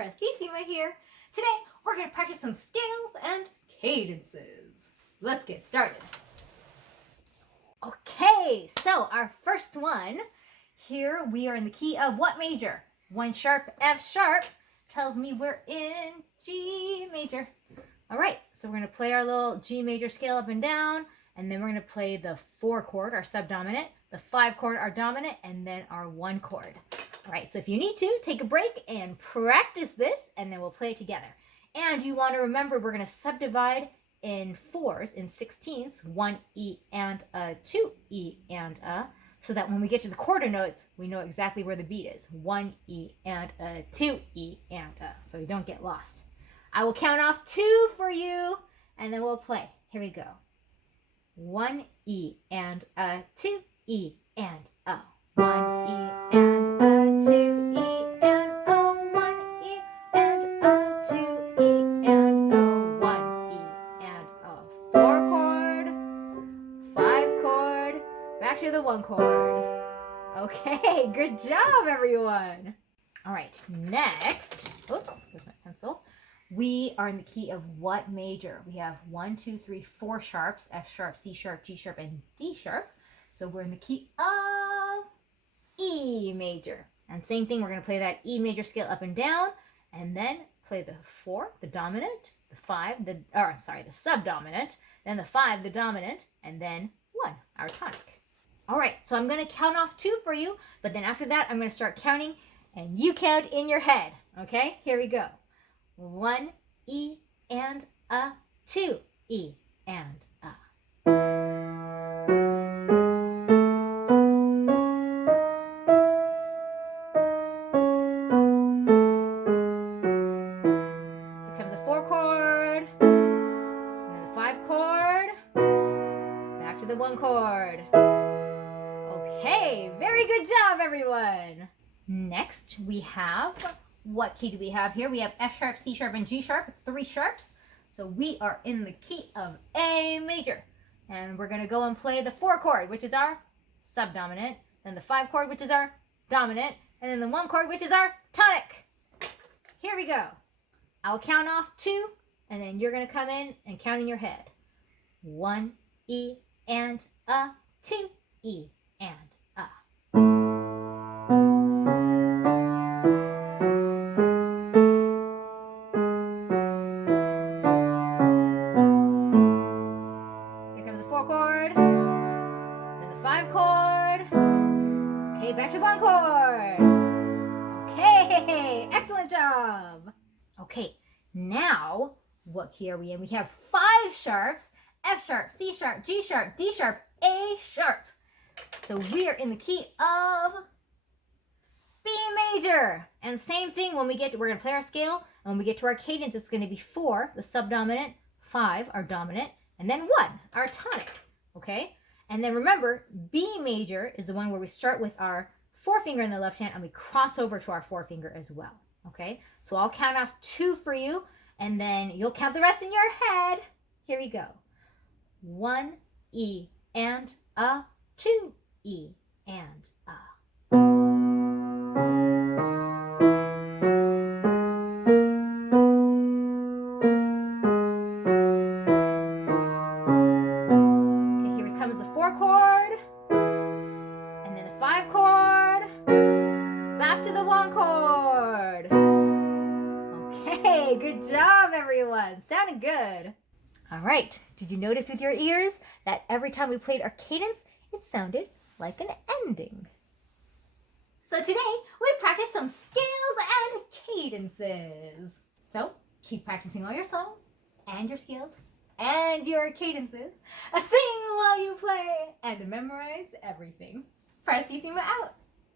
Prestissima here. Today we're going to practice some scales and cadences. Let's get started. Okay, so our first one, here we are in the key of what major? 1 sharp, F sharp, tells me we're in G major. All right, so we're going to play our little G major scale up and down, and then we're going to play the 4 chord, our subdominant, the 5 chord, our dominant, and then our 1 chord. All right, so if you need to, take a break and practice this, and then we'll play it together. And you want to remember we're going to subdivide in 4s, in 16ths, 1 E and a, 2 E and a, so that when we get to the quarter notes, we know exactly where the beat is. 1 E and a, 2 E and a, so we don't get lost. I will count off 2 for you, and then we'll play. Here we go. 1 E and a, 2 E and a. 1 E and a, 2 E and a. 1 E and a, 2 E and a. 1 E and a. 4 chord, 5 chord, back to the 1 chord. Okay, good job, everyone. All right, next, oops, there's my pencil. We are in the key of what major? We have 1, 2, 3, 4 sharps, F sharp, C sharp, G sharp, and D sharp. So we're in the key of E major. And same thing, we're going to play that E major scale up and down, and then play the 4, the dominant, the 5, the subdominant, then the 5, the dominant, and then 1, our tonic. All right, so I'm going to count off 2 for you, but then after that, I'm going to start counting, and you count in your head. Okay, here we go. 1 E and a, 2 E and a. Here comes the 4 chord, and then the 5 chord, back to the 1 chord. Okay, very good job, everyone. Next, we have, what key do we have here? We have F sharp, C sharp, and G sharp, 3 sharps. So we are in the key of A major. And we're going to go and play the 4 chord, which is our subdominant, then the 5 chord, which is our dominant, and then the 1 chord, which is our tonic. Here we go. I'll count off 2, and then you're going to come in and count in your head. 1 E and a, 2 E and a. Chord, then the 5 chord, okay, back to 1 chord. Okay, excellent job. Okay, now what key are we in? We have 5 sharps, F sharp, C sharp, G sharp, D sharp, A sharp. So we are in the key of B major. And same thing, when we get to, we're going to play our scale, and when we get to our cadence, it's going to be 4, the subdominant, 5, our dominant, and then 1, our tonic, okay? And then remember, B major is the one where we start with our forefinger in the left hand and we cross over to our forefinger as well, okay? So I'll count off 2 for you, and then you'll count the rest in your head. Here we go. 1 E and a, 2 E and a. Chord, and then the 5 chord, back to the 1 chord. Okay, good job, everyone. Sounded good. All right, did you notice with your ears that every time we played our cadence, it sounded like an ending? So today, we practiced some scales and cadences. So keep practicing all your songs and your scales and your cadences. Sing while you play and memorize everything. Prestissima out.